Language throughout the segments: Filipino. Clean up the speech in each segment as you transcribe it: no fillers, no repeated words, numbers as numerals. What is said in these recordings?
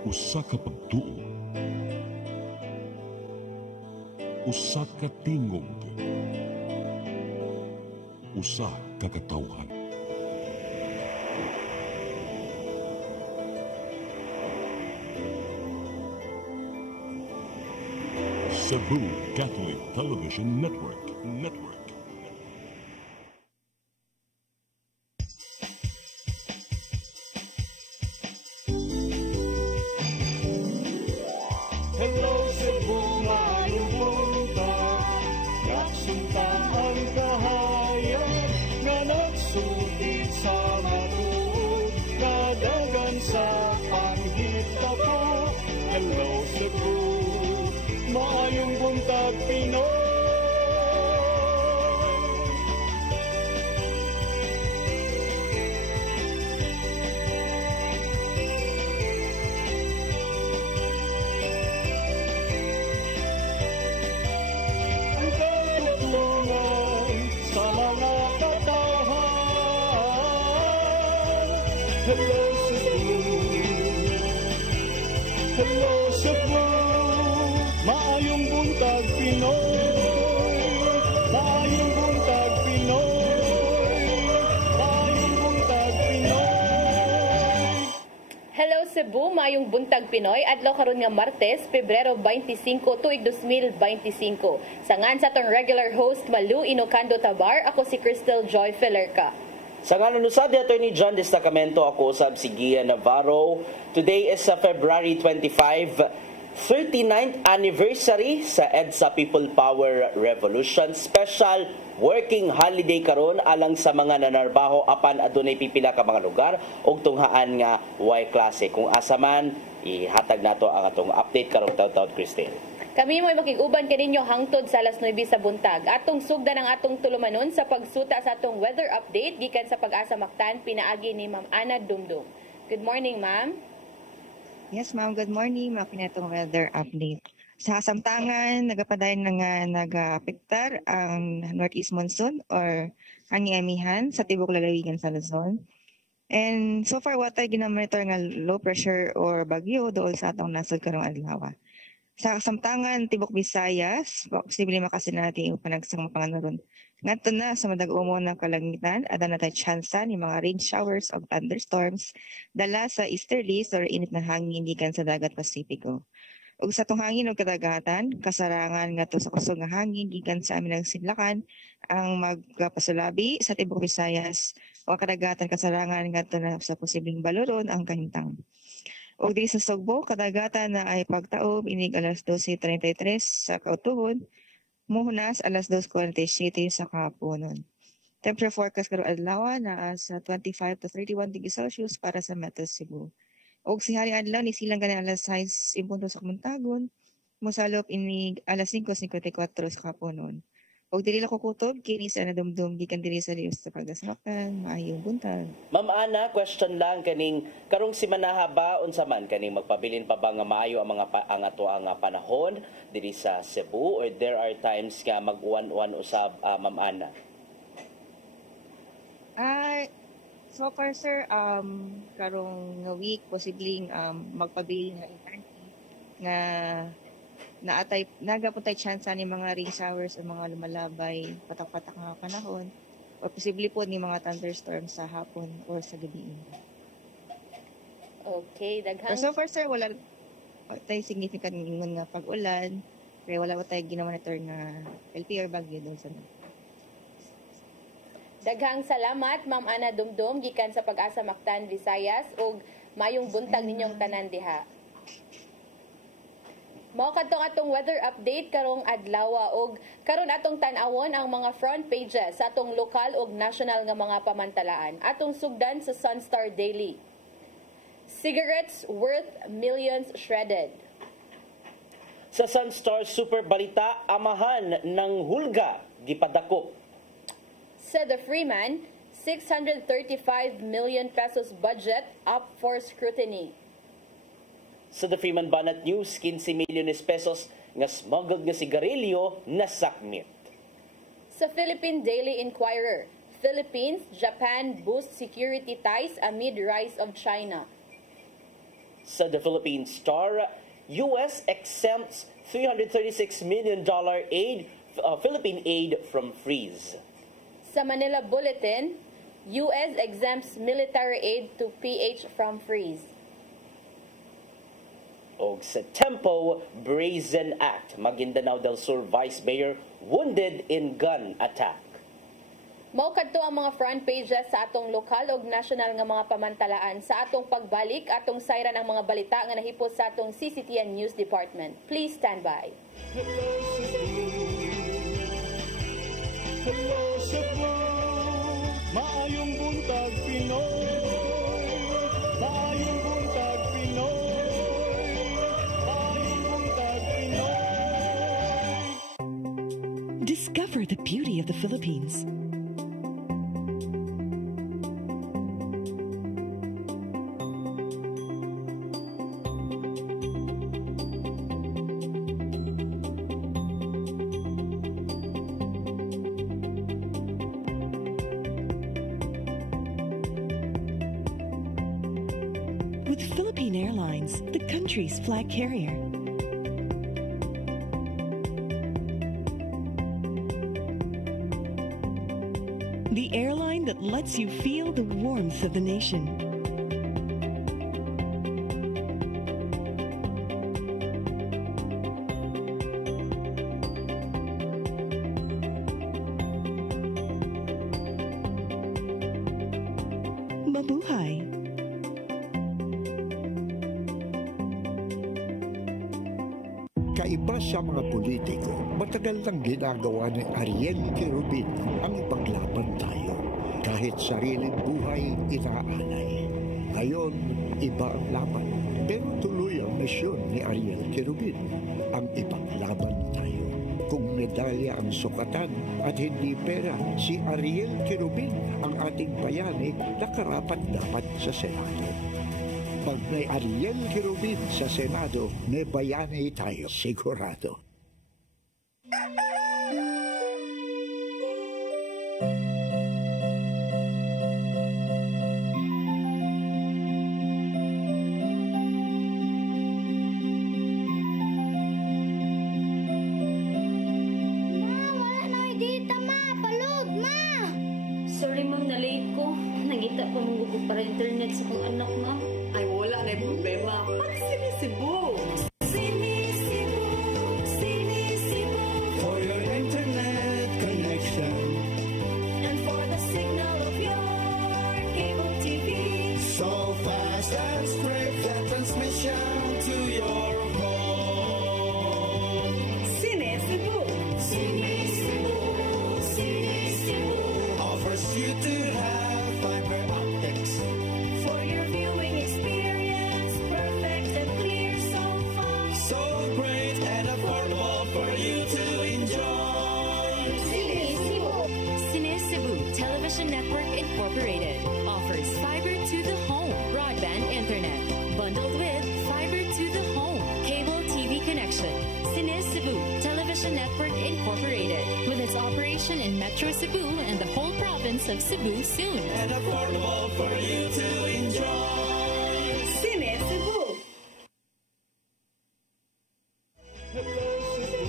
Usa ka pagtuo, usa ka tingog, usa ka katawhan. Cebu Catholic Television Network. Hello Cebu, maayong buntag. Kaksuntan ang kahayag nga nagsulid sa matuod, nadagan sa panghitabo. Hello Cebu, maayong buntag Pinoy. Ang katutulungan sa mga katawhan. Hello Cebu, hello Cebu, maayong buntag Pinoy, maayong buntag Pinoy, maayong buntag Pinoy. Hello Cebu, mayong buntag Pinoy, adlaw karon nga Martes, Pebrero 25, tuig 2025. Sangan sa atong regular host Malu Inocando Tabar, ako si Crystal Joy Felerca. Sa ngalan usad ni Attorney John Destacamento, ako usab si Gia Navarro. Today is February 25, 39th anniversary sa EDSA People Power Revolution. Special working holiday karon alang sa mga nanarbaho apan adunay pipila ka mga lugar ug tunghaan nga way klase. Kung asa man, ihatag nato ang atong update karong taud-taud, Christine. Kami mo'y makig-uban kaninyo hangtod sa alas 9 sa buntag. Atong sugdan ang atong tulumanon sa pagsuta sa atong weather update gikan sa Pag-asa Mactan, pinaagi ni Ma'am Ana Dumdum. Good morning, ma'am. Yes, ma'am. Good morning. Mapin itong weather update. Sa kasamtangan, nagapadayon na nga nag-apektar ang northeast monsoon or hanging amihan sa tibok lalawigan sa Luzon. And so far, what ay ginamonitor nga low pressure or bagyo doon sa atong nasod karong adlaw. Sa kasamtangan, tibok Visayas, posible makasin natin yung panagsang mapanganuron. Ngadto na sa madag-umo ng kalangitan, ada na tayo tsansa ni mga rain showers o thunderstorms dala sa easterlies or init na hangin gikan sa dagat Pasipiko. Ug sa tong hangin o kadagatan, kasarangan nga to sa kusog nga hangin gikan sa amin ng Sidlakan ang magpasulabi sa tibok Visayas o kadagatan kasarangan nga to na sa posibleng baluron ang kahintang. Og di sa Sugbo, kadagatan na ay pagtaob inig alas 12:33 sa kautuhon, muhunas alas 2:47 sa kahaponon. Temperature forecast karong adlaw na sa 25 to 31 degrees Celsius para sa Metro Cebu. Og si hari adlaw ni silang ganing alas 6 impunto sa Kamuntagon, mosalop inig alas 5:54 sa kahaponon. Og dili la ko kutob kini sa nadumdum gikan diri sa Dios sa Pag-asa Mactan, maayong buntag. Ma'am Ana, question lang kaning karong simanaha ba unsa man kaning magpabilin pa ba nga maayo ang ang ato ang panahon diri sa Cebu, or there are times nga mag-uwan-uwan usab, Ma'am Ana? So far sir, karong nga week posibleng magpabilin nga intensity nga naatay nagapuntay chance ni mga rain showers o mga lumalabay patak-patak nga panahon o posible po ni mga thunderstorms sa hapon o sa gabi. Okay, daghang... Pero so far sir, wala tayo significant nga pag-ulan, kaya wala tayo ginamonitor nga LP or bagyo doon sa Daghang salamat, Ma'am Ana Dumdum, gikan sa Pag-asa Mactan, Visayas, ug mayong buntag ninyong tanan diha. Mao kadtong atong weather update karong adlaw, og karon atong tan-awon ang mga front pages sa atong lokal ug national nga mga pamantalaan. Atong sugdan sa Sunstar Daily. Cigarettes worth millions shredded. Sa Sunstar Super Balita, amahan ng hulga gipadako. Sa The Freeman, 635 million pesos budget up for scrutiny. Sa The Freeman Banat News, 15 milyones pesos nga smuggled nga sigarilyo na sakmit. Sa Philippine Daily Inquirer, Philippines, Japan boost security ties amid rise of China. Sa The Philippine Star, U.S. exempts $336 million Philippine aid from freeze. Sa Manila Bulletin, U.S. exempts military aid to PH from freeze. O sa Tempo, Brazen Act, Maguindanao del Sur Vice Mayor wounded in gun attack. Mao kadto ang mga front pages sa atong lokal ug national nga mga pamantalaan sa atong pagbalik atong sayran ang mga balita nga nahipos sa atong CCTN News Department. Please stand by. Hello Cebu, maayong buntag Pinoy, maayong buntag Pinoy, maayong buntag Pinoy. Discover the beauty of the Philippines. With Philippine Airlines, the country's flag carrier. The airline that lets you feel the warmth of the nation. Mabuhay! Kaiba sa mga politiko, matagal nang ginagawa ni Ariel Querubin ang ipaglaban tayo. Kahit sariling buhay inaalay. Ngayon, iba ang laban. Pero tuloy ang misyon ni Ariel Querubin, ang ipaglaban tayo. Kung medalya ang sukatan at hindi pera, si Ariel Querubin ang ating bayani na karapat-dapat sa Senado. Pag may Ariel Querubin sa Senado, may bayani tayo sigurado. Sorry ma'am, na-late ko. Nangita pa mong para internet sa kong anak ma'am. Ay, wala na yung problema. Pag-sinisibo. Sinisibo, sinisibo. For your internet connection, And for the signal of your cable TV. so fast and straight the transmission to your home. Sinisibo, sinisibo, sinisibo. Offers you to have fiber optics. For your viewing experience, perfect and clear so far. So great and affordable for you to enjoy. Sinisibu Television Network Incorporated offers fiber to the home broadband internet bundled with fiber to the home cable TV connection. Sinisibu Television Network Incorporated with its operation in Metro Cebu and the whole province of Cebu soon. And affordable for you to enjoy. Sinisibo. Hello Cebu,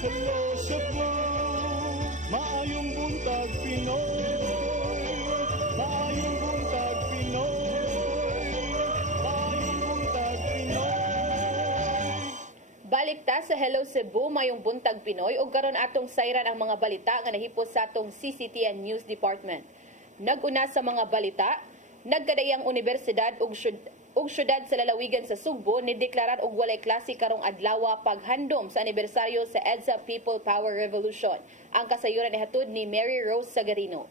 hello Cebu, maayong buntag Pinoy, maayong buntag Pinoy, maayong buntag Pinoy. Balik ta sa Hello Cebu, mayong buntag Pinoy ug karon atong sayran ang mga balita nga nahipos sa atong CCTN News Department. Naguna sa mga balita, nagkadayang universidad ug syudad sa lalawigan sa Sugbo ni deklarar og walay klase karong adlaw paghandom sa anibersaryo sa EDSA People Power Revolution. Ang kasayuran ni hatod ni Mary Rose Sagarino.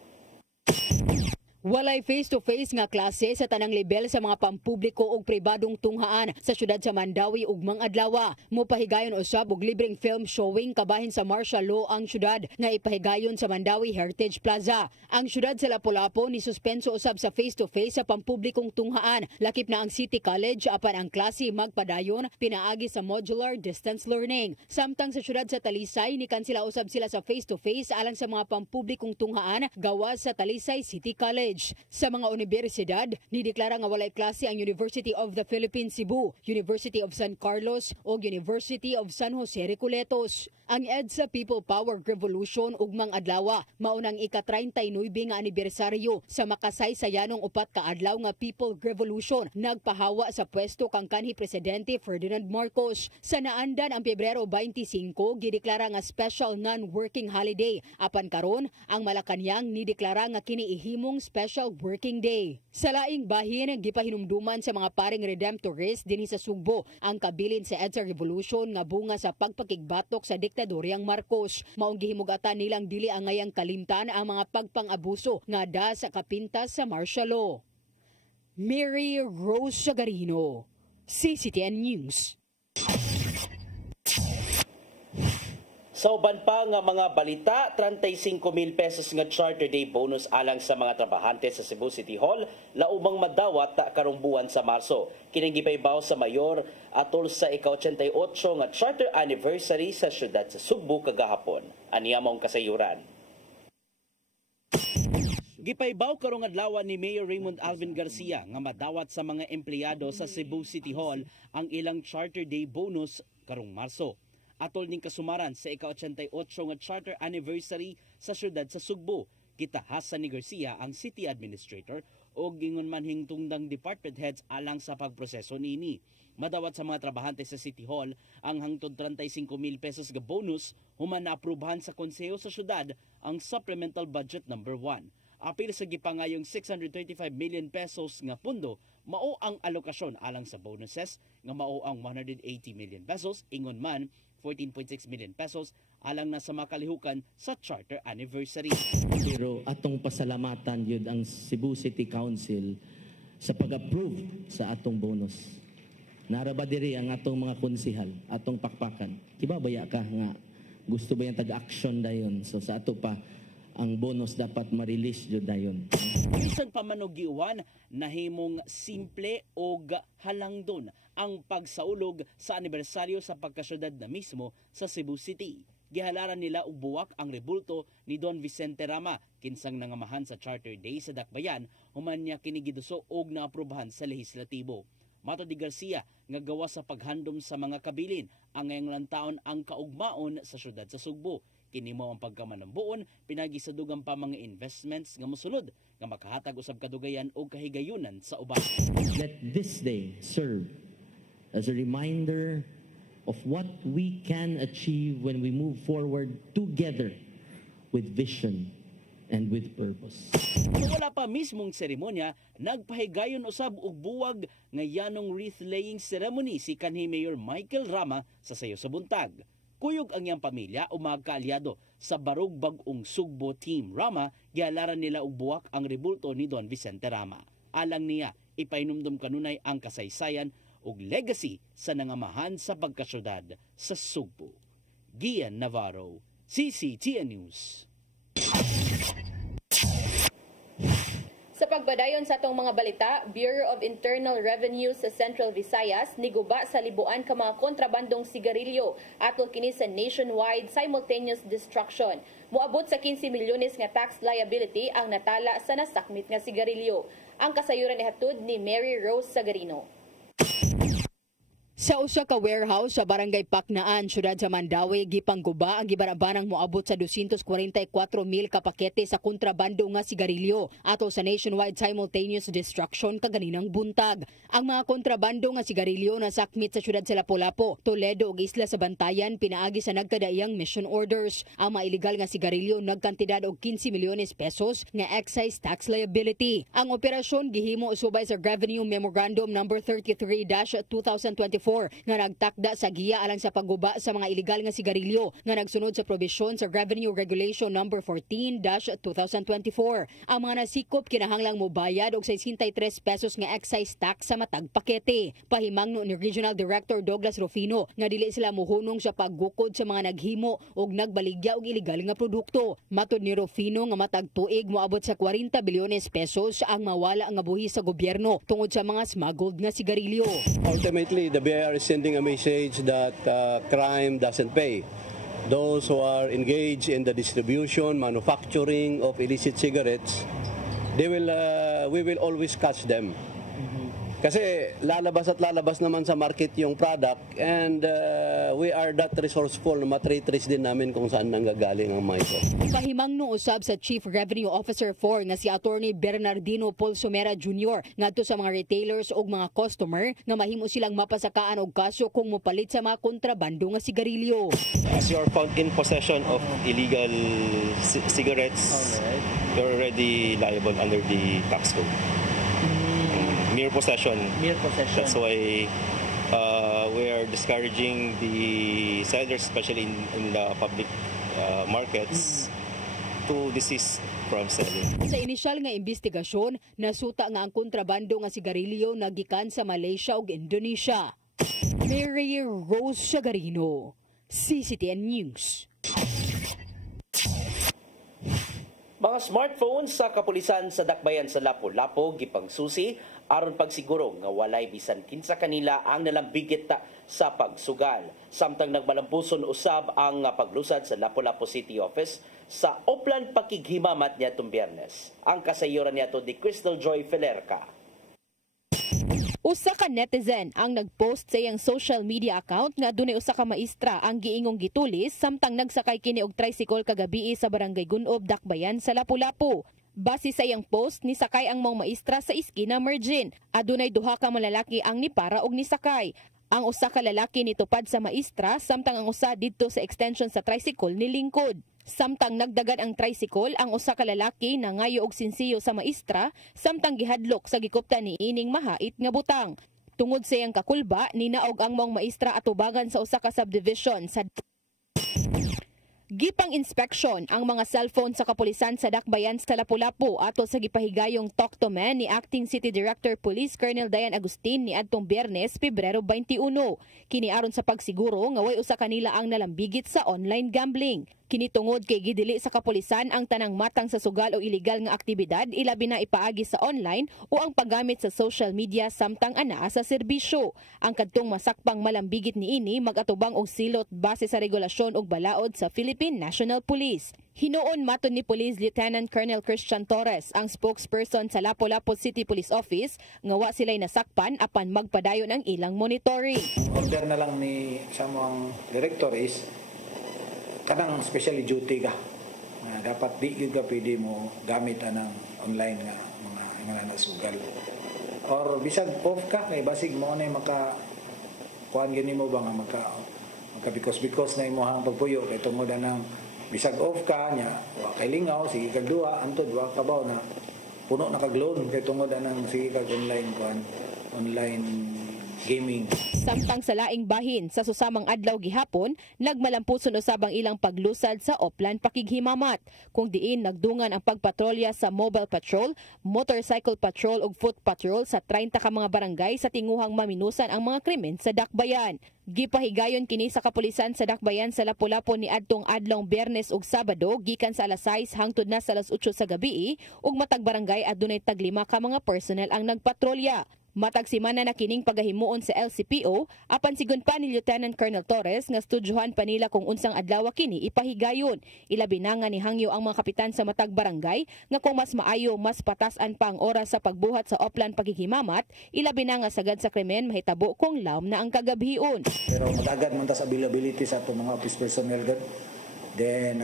Walay face-to-face nga klase sa tanang level sa mga pampubliko ug pribadong tunghaan sa syudad sa Mandawi ug mga adlaw. Mopahigayon usab og libreng film showing kabahin sa martial law ang syudad nga ipahigayon sa Mandawi Heritage Plaza. Ang syudad sa Lapu-Lapu ni suspenso usab sa face-to-face sa pampublikong tunghaan. Lakip na ang City College apan ang klase magpadayon pinaagi sa modular distance learning. Samtang sa syudad sa Talisay ni kansela usab sila sa face-to-face alang sa mga pampublikong tunghaan gawas sa Talisay City College. college. Sa mga universidad, nideklara nga walay klase ang University of the Philippines Cebu, University of San Carlos o University of San Jose Recoletos. Ang EDSA People Power Revolution ugmang adlaw maunang ika-39 nga anibersaryo sa makasaysayanong upat ka adlaw nga People Revolution nagpahawa sa pwesto kang kanhi presidente Ferdinand Marcos. Sa naandan ang Pebrero 25 gideklara nga special non-working holiday apan karon ang Malacañang nideklara nga kini ihimong special working day. Sa laing bahin gipahinumduman sa mga paring redemptorist dinhi sa Sugbo ang kabilin sa EDSA Revolution nga bunga sa pagpakigbatok sa diktadoryang Marcos. Maong gihimugatan nilang dili angayang kalimtan ang mga pagpang-abuso nga da sa kapintas sa martial law. Mary Rose Sagarino, CCTN News. Sa uban pa nga mga balita, 35,000 pesos nga Charter Day bonus alang sa mga trabahante sa Cebu City Hall laumang madawat karong buwan sa Marso. Kining gipaybaw sa mayor atol sa ika-88 nga Charter Anniversary sa siyudad sa Sugbo kagahapon. Aniya mong kasayuran. Gipaybaw karong adlaw ni Mayor Raymond Alvin Garcia nga madawat sa mga empleyado sa Cebu City Hall ang ilang Charter Day bonus karong Marso. Atol ning kasumaran sa ika-88 nga Charter Anniversary sa siyudad sa Sugbo, gitahasan ni Garcia ang City Administrator o gingon man hingtungdang department heads alang sa pagproseso nini. Madawat sa mga trabahante sa City Hall ang hangtod 35,000 pesos nga bonus human naaprubahan sa konseho sa siyudad ang Supplemental Budget number 1. Apil sa gipangayong 635 million pesos nga pundo, mao ang alokasyon alang sa bonuses nga mao ang 180 million pesos, ingon man 14.6 million pesos alang na sa makalihukan sa Charter Anniversary. Pero atong pasalamatan yun ang Cebu City Council sa pag-approve sa atong bonus. Naraba diri ang atong mga konsihal, atong pakpakan. Kibabaya ka nga gusto ba yung tag-action dayon. So sa ato pa ang bonus dapat ma-release jud dayon. Bisan pa man og giuwan nahimong simple og halangdon ang pagsaulog sa anibersaryo sa pagkasyudad na mismo sa Cebu City. Gihalaran nila og buwak ang rebulto ni Don Vicente Rama kinsang nangamahan sa Charter Day sa Dakbayan human niya kini giduso og naaprubahan sa lehislatibo. Matod ni Garcia nga gawa sa paghandom sa mga kabilin ang ngayong lantaon ang kaugmaon sa syudad sa Sugbo. Kini mo ang pagkamanambuon pinagi sa dugang pa mga investments nga mosulod nga makahatag usab kadugayan o kahigayunan sa uban. Let this day serve as a reminder of what we can achieve when we move forward together with vision and with purpose. So wala pa mismong seremonya, nagpahigayon usab og buwag nga yanong wreath-laying ceremony si kanhi Mayor Michael Rama sa sayo sa buntag. Kuyog ang iyang pamilya o mga kaalyado sa Barog Bag-ong Sugbo Team Rama, gihalaran nila og buwak ang rebulto ni Don Vicente Rama. Alang niya, ipainumdum kanunay ang kasaysayan ug legacy sa nangamahan sa pagkasyudad sa Sugbo. Gian Navarro, CCTN News. Sa pagbadayon sa atong mga balita, Bureau of Internal Revenue sa Central Visayas niguba sa libuan ka mga kontrabandong sigarilyo atol kini sa nationwide simultaneous destruction. Moabot sa 15 milyones nga tax liability ang natala sa nasakmit nga sigarilyo. Ang kasayuran ihatod ni Mary Rose Sagarino. Sa usa ka warehouse sa Barangay Paknaan, siyudad sa Mandawi, gipangguba ang gibarabanang moabot sa 244,000 ka pakete sa kontrabando nga sigarilyo ato sa nationwide simultaneous destruction kaganinang buntag. Ang mga kontrabando nga sigarilyo na sakmit sa siyudad sa Lapu-Lapu, Toledo ug Isla sa Bantayan pinaagi sa nagkadaiyang mission orders. Ang mga illegal nga sigarilyo nagkantidad og 15 milyones pesos nga excise tax liability. Ang operasyon gihimo subay sa Revenue Memorandum number 33-2024 nga nagtakda sa giya alang sa pagguba sa mga illegal nga sigarilyo nga nagsunod sa probisyon sa Revenue Regulation number 14-2024. Ang mga nasikop kinahanglang mobayad og 63 pesos nga excise tax sa matag pakete. Pahimangno ni Regional Director Douglas Rufino nga dili sila mohunong sa paggukod sa mga naghimo og nagbaligya og illegal nga produkto. Matod ni Rufino nga matag tuig moabot sa 40 bilyones pesos ang mawala nga buhi sa gobyerno tungod sa mga smuggled nga sigarilyo. Ultimately, the BIR is sending a message that crime doesn't pay. Those who are engaged in the distribution, manufacturing of illicit cigarettes we will always catch them. Kasi lalabas at lalabas naman sa market yung product and we are that resourceful na matritrace din namin kung saan nanggagaling ang mga ito. Pahimang no usab sa Chief Revenue Officer 4 nga si Attorney Bernardino Polsomera Jr. ngadto sa mga retailers o mga customer nga mahimo silang mapasakaan og kaso kung mopalit sa mga kontrabando nga sigarilyo. As you are found in possession of illegal cigarettes, you're already liable under the tax code. Mere possession. That's why we are discouraging the sellers, especially in the public markets, to desist from selling. Sa inisyal nga investigasyon, nasuta nga ang kontrabando nga sigarilyo nagikan sa Malaysia ug Indonesia. Mary Rose Sagarino, CCTN News. Mga smartphones sa kapulisan sa Dakbayan sa Lapu-Lapu gipangsusi aron pagsiguro nga walay bisan kinsa kanila ang nalambigit sa pagsugal. Samtang nagmalampuson usab ang paglusad sa Lapu-Lapu City Office sa Oplan pakighimamat niadtong Biyernes. Ang kasayuran niadto ni Crystal Joy Felerca. Usa ka netizen ang nagpost sa iyang social media account nga dunay usa ka maestra ang giingong gitulis samtang nagsakay kini og tricycle kagabi sa Barangay Gunob, Dakbayan sa Lapu-Lapu. Base sa iyang post, nisakay ang mga maestra sa iskina Mergin. Adunay duha ka mga lalaki ang nipara og nisakay. Ang usa ka lalaki nitupad sa maestra samtang ang usa didto sa extension sa tricycle nilingkod. Samtang nagdagan ang tricycle, ang usa ka lalaki nangayo og sinsiyo sa maestra samtang gihadlok sa gikupta ni ining mahait nga butang. Tungod sa iyang kakulba, ninaog ang mga maestra atubagan sa usa ka subdivision sa Gipang inspeksyon ang mga cellphone sa kapulisan sa Dakbayan sa Lapu-Lapu ato sa gipahigayong talk to man ni Acting City Director Police Colonel Dayan Agustin ni adtong Biyernes, Pebrero 21. Kini aron sa pagsiguro nga way usa kanila ang nalambigit sa online gambling. Kini tungod kay gidili sa kapulisan ang tanang matang sa sugal o iligal nga aktibidad ilabi na ipaagi sa online o ang paggamit sa social media samtang anaa sa serbisyo. Ang kadtong masakpang malambigit niini magatubang og silot base sa regulasyon og balaod sa Philippine National Police. Hinuon maton ni Police Lieutenant Colonel Christian Torres, ang spokesperson sa Lapu-Lapu City Police Office, nga wa sila'y nasakpan apan magpadayon ang ilang monitoring. Order na lang ni sa mga director is kanang specially duty ka. Dapat di gyud ka pwede mo gamit anang online nga mga nasugal. Or bisag off ka kay basig mo na maka kuan gini mo ba nga maka because na imong pagpuyo kay tungod nang bisag off ka nya wa kay lingaw sige kag duha antod wa ka baw na puno na kag loan kay tungod nang sige kag online gaming. Samtang sa laing bahin sa susamang adlaw gihapon, nagmalampuson usab ang ilang paglusad sa Oplan pakighimamat, kung diin nagdungan ang pagpatrolya sa mobile patrol, motorcycle patrol ug foot patrol sa 30 ka mga barangay sa tinguhang maminusan ang mga krimen sa Dakbayan. Gipahigayon kini sa kapulisan sa Dakbayan sa Lapu-Lapu ni adtong adlong Biyernes ug Sabado gikan sa alas 6 hangtod na sa alas 8 sa gabi ug matag barangay adunay tag 5 ka mga personnel ang nagpatrolya. Matag simana na kining pagahimuon sa LCPO, apan sigon pa ni Lieutenant Colonel Torres nga studyohan pa nila kung unsang adlaw kini ipahigayon. Ilabi na nga ni hangyo ang mga kapitan sa matag barangay nga kung mas maayo mas patasan pa ang oras sa pagbuhat sa Oplan paghihimamat, ilabi na nga sagad sa krimen mahitabo kung laom na ang kagabhion. Pero madagad man tas availability sa atong mga office personnel gud. Then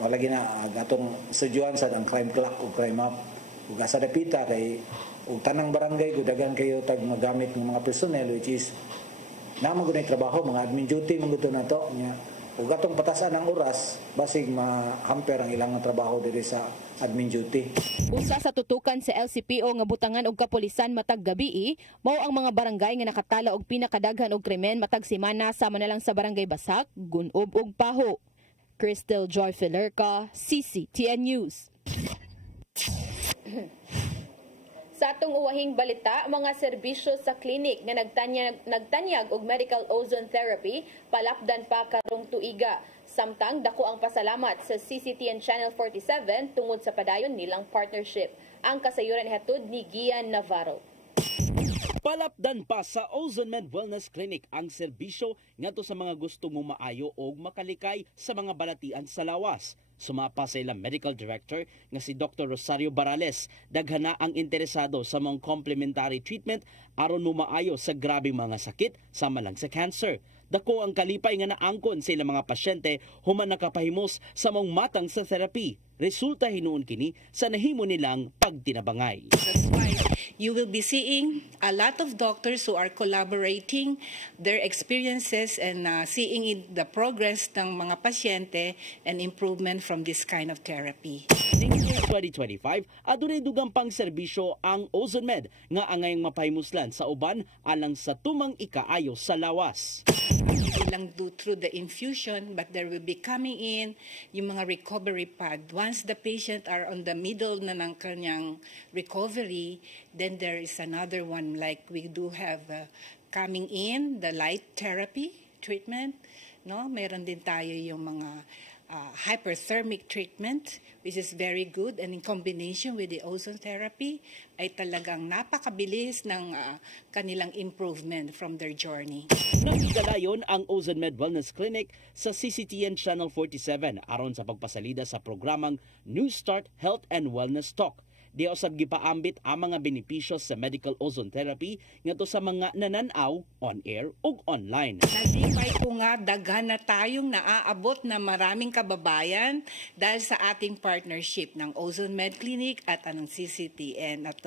wala gina atong studyohan sa ang crime clock o crime map ug asa dapita kay ug tanang barangay gudagan kayo tag magamit ng mga personnel which is namo gunay trabaho mga admin duty man gud nato nya ug atong patasan ang oras basig ma-hamper ang ilang trabaho diri sa admin duty. Usa sa tutukan sa LCPO nga butangan og kapulisan matag gabi mao ang mga barangay nga nakatala og pinakadaghan og krimen matag semana sama na lang sa Barangay Basak, Gunob ug Paho. Crystal Joy Felerca, CCTN News. Sa atong uwahing balita, mga serbisyo sa klinik nga nagtanyag og medical ozone therapy palapdan pa karong tuiga. Samtang dako ang pasalamat sa CCTN Channel 47 tungod sa padayon nilang partnership. Ang kasayuran hatod ni Gian Navarro. Palapdan pa sa Ozone Med Wellness Clinic ang serbisyo ngadto sa mga gusto mo maayo og makalikay sa mga balatian sa lawas. Sumapa sa ilang medical director nga si Dr. Rosario Barales. Daghana ang interesado sa mga complementary treatment aron mo maayo sa grabing mga sakit sama lang sa cancer. Dako ang kalipay nga naangkon sa ilang mga pasyente human nakapahimos sa mga matang sa therapy. Resulta hinuon kini sa nahimo nilang pagtinabangay. You will be seeing a lot of doctors who are collaborating their experiences and seeing the progress ng mga pasyente and improvement from this kind of therapy. Ning 2025, adunay dugang pang serbisyo ang OzonMed nga angayang mapahimuslan sa uban alang sa tumang ikaayo sa lawas. Hindi lang do through the infusion, but there will be coming in yung mga recovery pad. Once the patient are on the middle na ng kanyang recovery, then there is another one like we do have coming in, the light therapy treatment. No? Meron din tayo yung mga hyperthermic treatment, which is very good, and in combination with the ozone therapy, ay talagang napakabilis ng kanilang improvement from their journey. Nagigalayon ang OzonMed Wellness Clinic sa CCTN Channel 47 aron sa pagpasalida sa programang New Start Health and Wellness Talk. Di usab gipaambit ang mga benepisyo sa medical ozone therapy ngadto sa mga nananaw on air ug online. Nalipay ko nga daghan na tayong naaabot na maraming kababayan dahil sa ating partnership ng OzonMed Clinic at anong CCTN. At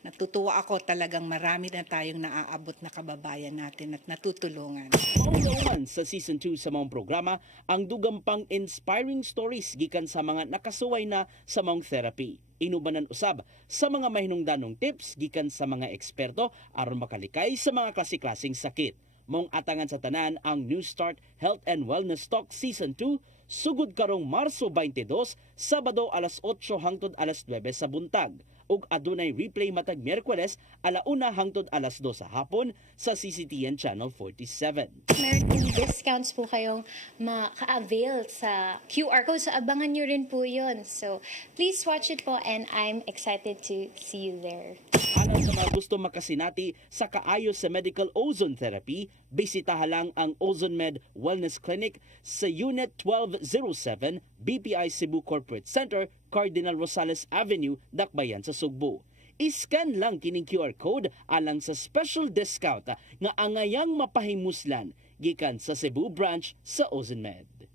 natutuwa ako talagang marami na tayong naaabot na kababayan natin at natutulungan. Maunaman sa Season 2 sa mga programa ang dugang pang inspiring stories gikan sa mga nakasuway na sa mga therapy. Inubanan usab sa mga mahinungdanong tips gikan sa mga eksperto aron makalikay sa mga klase-klaseng sakit. Mong atangan sa tanan ang New Start Health and Wellness Talk Season 2 sugod karong Marso 22, Sabado alas 8 hangtod alas 9 sa buntag. Ug adunay replay matag Miyerkules 1 hangtod alas 2 sa hapon sa CCTN Channel 47. Meron discounts po kayong maka-avail sa QR code. So abangan nyo rin po yun. So please watch it po and I'm excited to see you there. Alang sa mga gusto makasinati sa kaayo sa medical ozone therapy, bisitaha lang ang OzonMed Wellness Clinic sa Unit 1207 BPI Cebu Corporate Center, Cardinal Rosales Avenue, Dakbayan sa Sugbo. Iscan lang kining QR code alang sa special discount nga angayang mapahimuslan gikan sa Cebu branch sa OzonMed.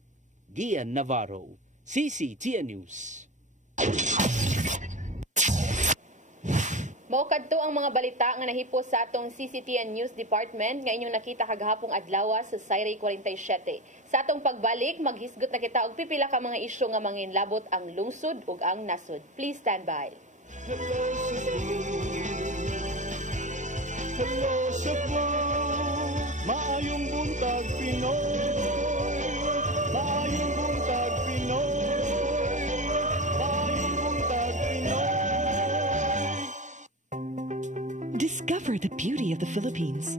Gian Navarro, CCTN News. Maukadto ang mga balita nga nahipos sa atong CCTN News Department nga inyong nakita kagahapong adlaw sa Sayre 47. Sa atong pagbalik, maghisgot na kita og pipila ka mga isyu nga manginlabot ang lungsod ug ang nasod. Please stand by. Hello Cebu, maayong buntag Pinoy, maayong buntag Pinoy, maayong buntag Pinoy. Discover the beauty of the Philippines.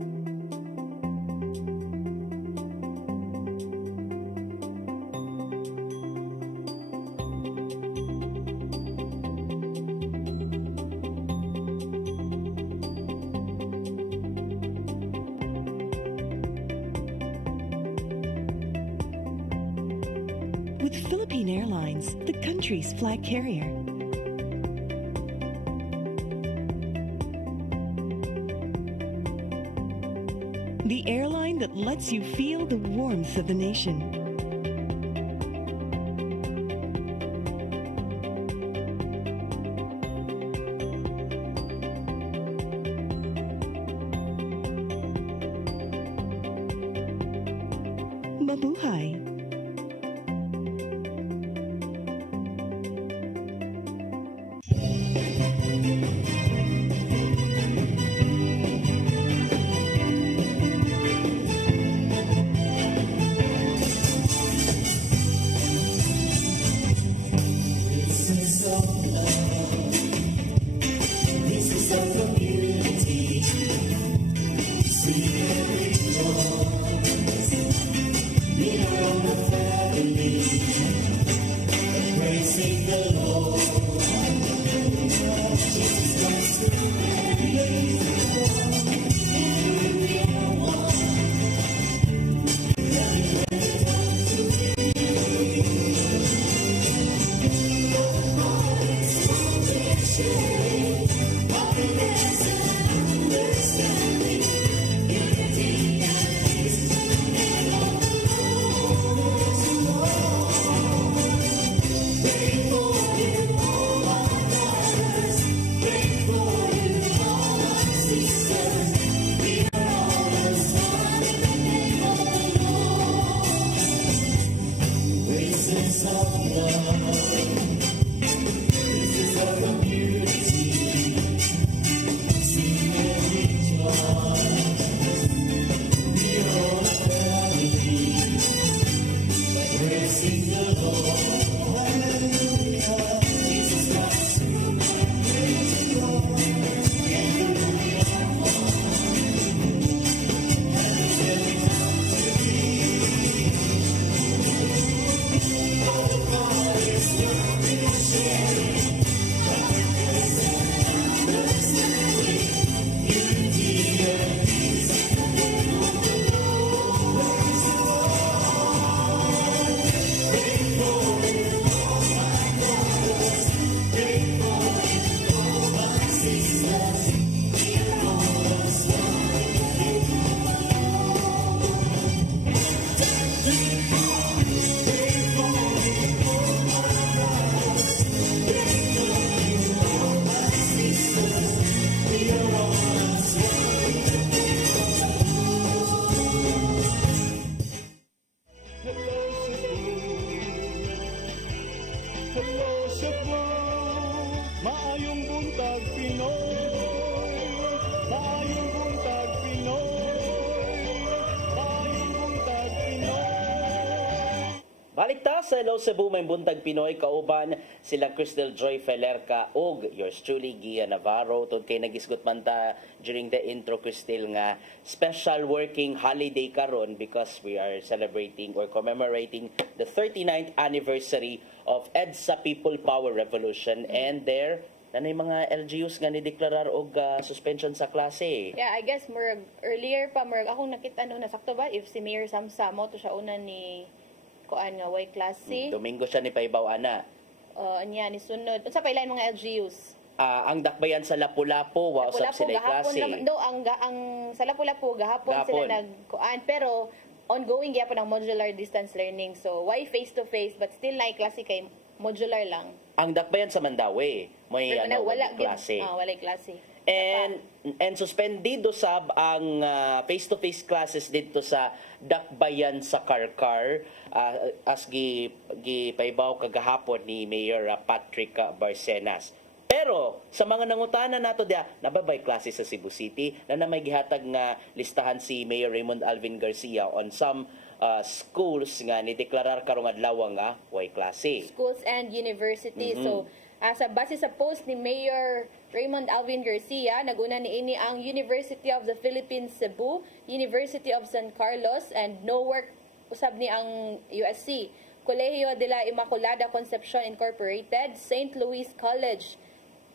With Philippine Airlines, the country's flag carrier. The airline that lets you feel the warmth of the nation. Mabuhay! We are Balik ta sa Hello Cebu, may buntag Pinoy kauban sila Crystal Joy Felerca og yours truly Gia Navarro. Tod kay nagisgot man ta during the intro, Crystal, nga special working holiday karon because we are celebrating or commemorating the 39th anniversary of EDSA People Power Revolution and their nanay mga LGUs nga ni-deklarar og suspension sa klase. Yeah, I guess earlier pa akong nakita nasakto ba if si Mayor Samsamo to siya una ni kuan nga way klase. Domingo siya ni paibaw ana. Anya ni sunod. Unsa pa ilan mga LGUs? Ang dakbayan sa Lapu-Lapu, wa usab sila klase. Ang sa Lapu-Lapu gahapon sila nagkuan pero ongoing gyapon ang modular distance learning. So why face to face but still like klase kay modular lang. Ang dakbayan sa Mandawi, may wala klase. Wala klase. And suspendido sab ang face-to-face classes dito sa Dakbayan sa Karkar as gipaibaw kagahapon ni Mayor Patrick Barcenas. Pero sa mga nangutana nato dia nababay klase sa Cebu City na may gihatag nga listahan si Mayor Raymond Alvin Garcia on some schools nga ni-deklarar karong adlaw nga way klase. Schools and university. So sa base sa post ni Mayor Raymond Alvin Garcia, naguna niini ang University of the Philippines Cebu, University of San Carlos, and no work usab ni ang USC, Colegio de la Immaculada Concepcion Incorporated, St. Louis College,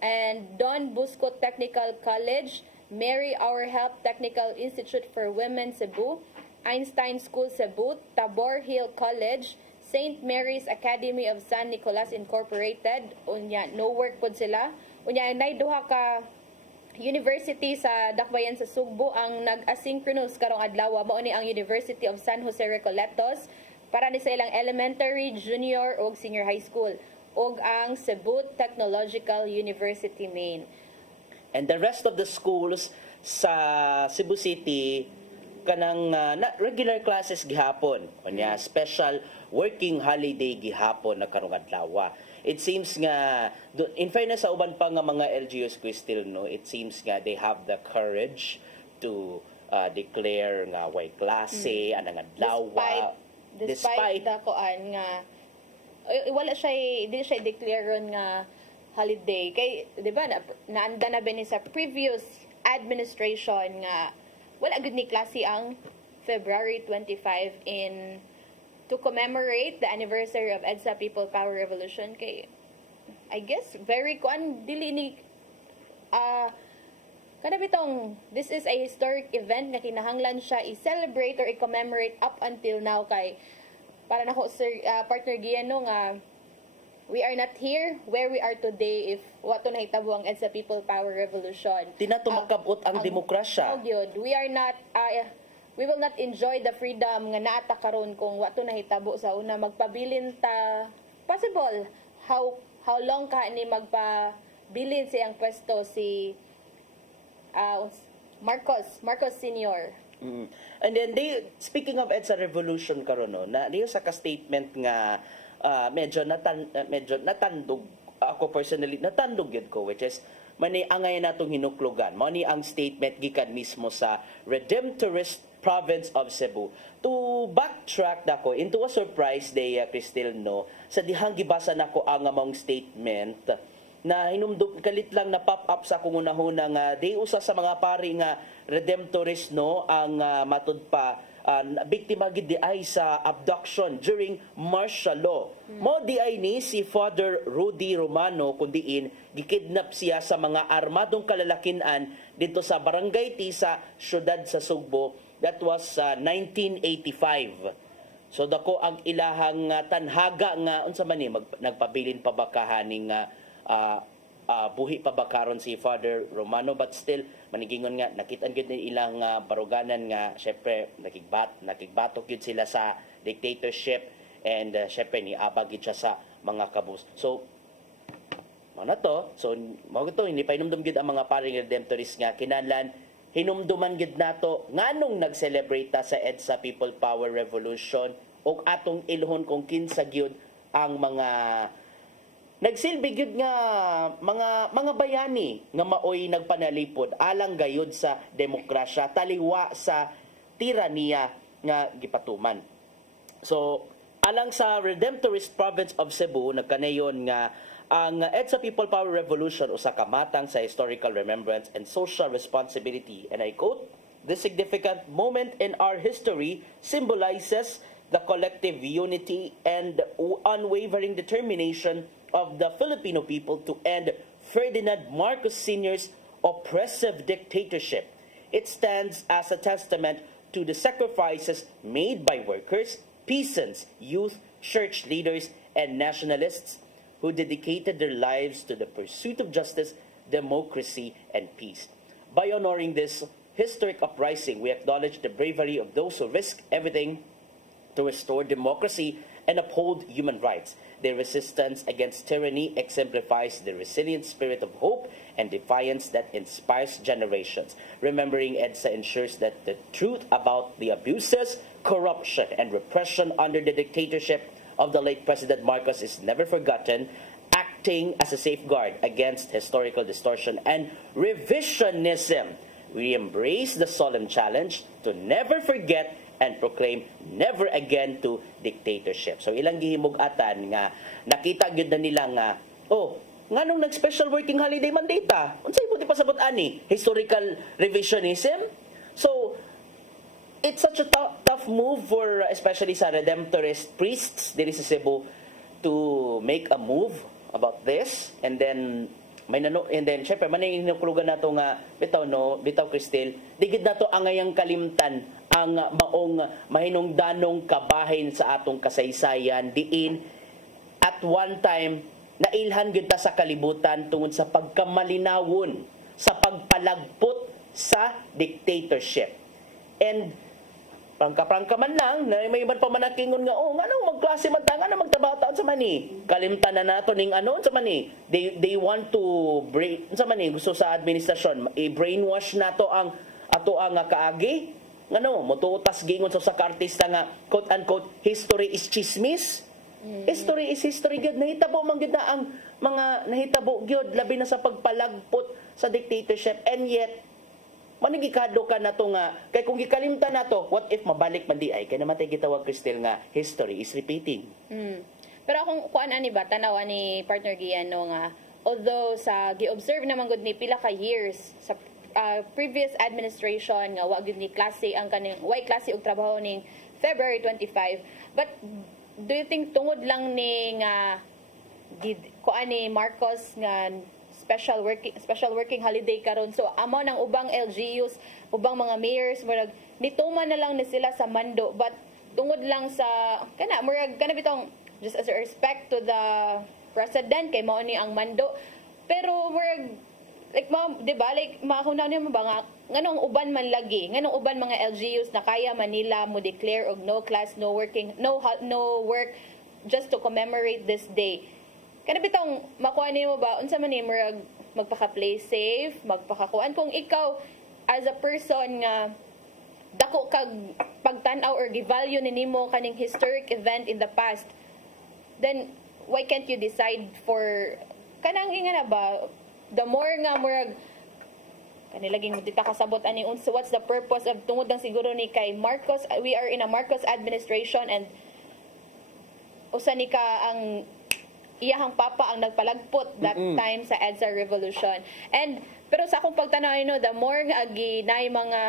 and Don Bosco Technical College, Mary Our Help Technical Institute for Women Cebu, Einstein School Cebu, Tabor Hill College, St. Mary's Academy of San Nicolas Incorporated. Unya, no work pod sila. Unya, nay duha ka university sa Dakbayan sa Sugbo ang nag-asynchronous karong adlaw. Mao ni ang University of San Jose Recoletos para ni sa ilang elementary, junior ug senior high school. Ug ang Cebu Technological University Main. And the rest of the schools sa Cebu City kanang regular classes gihapon. Unya, special working holiday gihapon na karong adlaw. It seems nga, in fairness sa uban pa nga mga LGUs, Crystal, no, it seems nga they have the courage to declare nga way klase, anang adlaw. Despite the kuan nga, wala siya, hindi siya declare nga holiday. Kay, di ba, naanda na ba ni sa previous administration nga, wala gud ni klase ang February 25 to commemorate the anniversary of EDSA People Power Revolution. Kay I guess very dili ni kada bitong this is a historic event nga kinahanglan siya i-celebrate or i-commemorate up until now kay para nako sir partner Giano nga we are not here where we are today if wato nahitabo ang EDSA People Power Revolution. Di na tumakabot ang demokrasya. We are not we will not enjoy the freedom nga naata karon kung wato nahitabo sa una magpabilin ta possible how long ka ni magpabilin siyang pwesto si Marcos Sr. And then speaking of EDSA Revolution karon no na diyo sa ka statement nga medyo natandog ako personally natandog yun ko which is mani angay natong hinuklogan mao ni ang statement gikan mismo sa Redemptorist Province of Cebu. To backtrack nako into a surprise day, Crystal, no, sa dihang gibasa nako ang among statement na hinumdum kalit lang na pop up sa akong unahuna nga di usa sa mga pari nga Redemptorist no ang matud pa biktima gid di ay sa abduction during martial law. Mo di ay ni si Father Rudy Romano kundiin gikidnap siya sa mga armadong kalalakinan dito sa Barangay Tisa, syudad sa Sugbo. That was 1985. So dako ang ilahang tanhaga nga unsa man ni nagpabilin pa ba kahaning buhi pa ba karon si Father Romano but still manigingon nga nakit-an gyud ni ilang baruganan nga syempre nakigbatok gyud sila sa dictatorship and syempre ni abag gyud siya sa mga kabus. So mao na to. So mao to hindi pa inumdum gyud ang mga paring redemptorist nga kinahanglan hinumduman gid nato nganong nag-celebrate ta sa EDSA People Power Revolution ug atong ilhon kung kinsa gyud ang mga nagsilbi gyud nga mga bayani nga maoy nagpanalipod alang gayud sa demokrasya taliwa sa tiraniya nga gipatuman. So Alang sa Redemptorist Province of Cebu, nagkanayon nga ang EDSA People Power Revolution usa ka matang sa historical remembrance and social responsibility. And I quote, "This significant moment in our history symbolizes the collective unity and unwavering determination of the Filipino people to end Ferdinand Marcos Sr.'s oppressive dictatorship. It stands as a testament to the sacrifices made by workers, peasants, youth, church leaders, and nationalists who dedicated their lives to the pursuit of justice, democracy, and peace. By honoring this historic uprising, we acknowledge the bravery of those who risk everything to restore democracy and uphold human rights. Their resistance against tyranny exemplifies the resilient spirit of hope and defiance that inspires generations. Remembering EDSA ensures that the truth about the abuses, corruption, and repression under the dictatorship of the late President Marcos is never forgotten, acting as a safeguard against historical distortion and revisionism. We embrace the solemn challenge to never forget and proclaim never again to dictatorship." So ilang gihimug-atan nga nakita gyud na nila nga, nganong nag-special working holiday man data? Unsay mo di pasabot ani? Historical revisionism? So it's such a tough move for especially sa Redemptorist priests diri sa Cebu to make a move about this, and then syempre maning hinukulugan nato nga bitaw Cristel, digid nato angayang kalimtan ang maong mahinungdanong kabahin sa atong kasaysayan diin at one time nailhan gyud ta sa kalibutan tungod sa pagkamalinawon sa pagpalagpot sa dictatorship. And prangka man lang, na may iban pa manakingon nga, nga magklase man ta, nga magtabataon sa mani. Kalimtan na nato ning sa mani. They want to sa mani, gusto sa administrasyon, i-brainwash nato ang ato ang kaagi. Motuutas gingon sa ka-artista nga, quote-unquote, history is chismis. History is history, gyud. Nahitabo man gyud na ang mga nahitabo gyud, labi na sa pagpalagpot sa dictatorship. And yet, manigikado ka na to nga, kay kung gikalimtan na to, what if mabalik man di ay, kaya naman tayo gitawag, Cristel, nga history is repeating. Pero kung kuan ani ba, tanawa ni partner Gian, nga, although sa gi-observe naman gud ni pila ka years, sa previous administration, nga wag gud ni klase, ang kaning, way klase og trabaho ning February 25, but do you think tungod lang ni nga, kuan ni Marcos nga, special working holiday karon, so amo nang ubang LGUs, ubang mga mayors murag nituman na lang ni sila sa mando, but tungod lang sa kana bitong just as a respect to the president kay mao ni ang mando, pero murag like di ba, like makunaw niyo ba nga nganong uban man lagi, nganong uban mga LGUs na kaya Manila mo declare og no class, no working, no work just to commemorate this day. Kana bitong makuha niyo ba unsa man ni murag magpaka-play safe, magpakakuan kung ikaw as a person nga dako kag pagtan-aw or gi-value nimo kaning historic event in the past, then why can't you decide for kanang ingana ba the more nga murag kanilaging dita kasabot ani unsa what's the purpose of tungod lang siguro ni kay Marcos, we are in a Marcos administration and usa ni ka ang iyahang papa ang nagpalagpot that time sa EDSA revolution. And pero sa akong pagtanaw the more nga ginay mga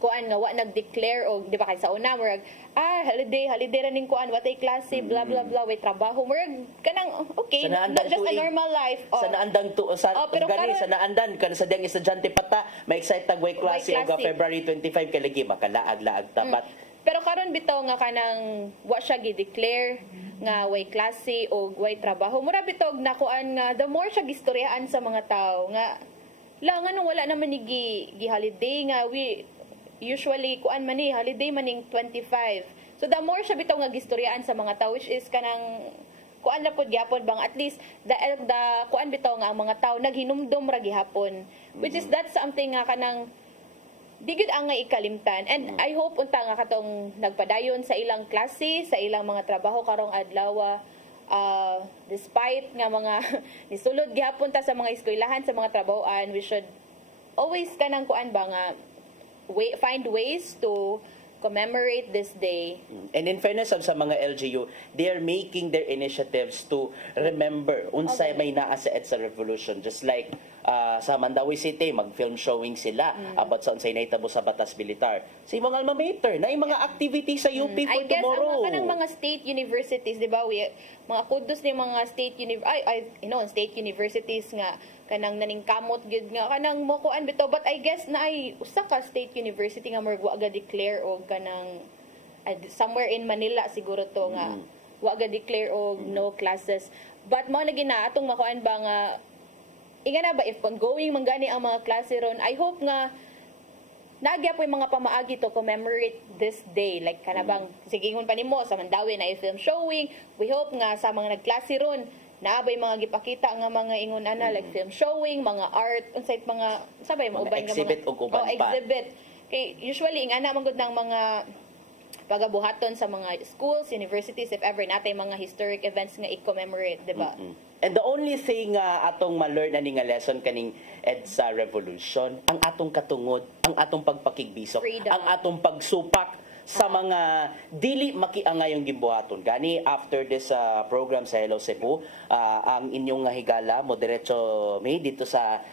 kuan nga wa nag-declare og di ba kay sa una murag holiday ra ning kuan watay klase blah blah blah way trabaho murag kanang okay not just a normal life sa naandang sa naandan kan sa diyang estudyante pata may excite tag way klase og February 25 kay lagi makalaag-laag tapat. Pero karon bitaw nga kanang wa siya gi-declare nga way klase o way trabaho. Mura bitaw nakuan nga the more siya gistoryaan sa mga tao nga lang anong wala naman ni gi-holiday nga we usually kuan man ni holiday maning 25. So the more siya bitaw nga gistoryaan sa mga tao which is kanang kuan na pud gyapon bang at least the kuan bitaw nga ang mga tao naghinumdum ra gihapon which is that's something nga kanang di gud ang nga ikalimtan. And I hope unta nga katong nagpadayon sa ilang klase, sa ilang mga trabaho karong adlaw, despite nga mga nisulod gihapon ta sa mga eskwelahan, sa mga trabahoan, we should always kanang kuan ba nga find ways to commemorate this day. And in fairness sa mga LGU, they are making their initiatives to remember unsay may naa sa EDSA Revolution. Just like sa Mandawi City, mag-film showing sila about sa unsay naitabo sa batas militar. Sa imong alma mater, na mga activities sa UP for I guess tomorrow. ang kanang mga state universities, di ba, mga kudos ni mga state state universities nga kanang naningkamot gyud nga kanang mokuan bitaw, but I guess na ay usa ka state university nga wa ga declare og kanang somewhere in Manila siguro to nga wa ga declare og no classes, but mao na gina atong makuan ba nga ingana ba if ongoing manggani ang mga klase ron. I hope nga nagya po yung mga pamaagi to commemorate this day, like kanabang sigingon pa nimo sa Mandawi na film showing. We hope nga sa mga nagklase ron naabay mga gipakita nga mga ingon ana like film showing, mga art, unsay mga sabay mo uban nga exhibit ug uban pa. Exhibit. Kay usually ingana man gud ng mga pagabuhaton sa mga schools, universities if ever natay mga historic events nga i-commemorate, di ba? And the only thing atong ma-learn ani nga lesson kaning EDSA Revolution, ang atong katungod, ang atong pagpakigbisok, ang atong pagsupak sa mga dili makiangayong gimbuhaton. Gani after this program sa Hello Cebu, ang inyong higala mo diretso may dito sa